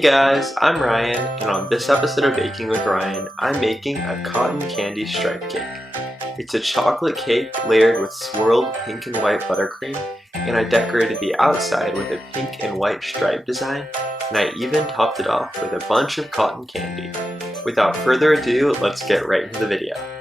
Hey guys, I'm Ryan, and on this episode of Baking with Ryan, I'm making a cotton candy stripe cake. It's a chocolate cake layered with swirled pink and white buttercream, and I decorated the outside with a pink and white stripe design, and I even topped it off with a bunch of cotton candy. Without further ado, let's get right into the video.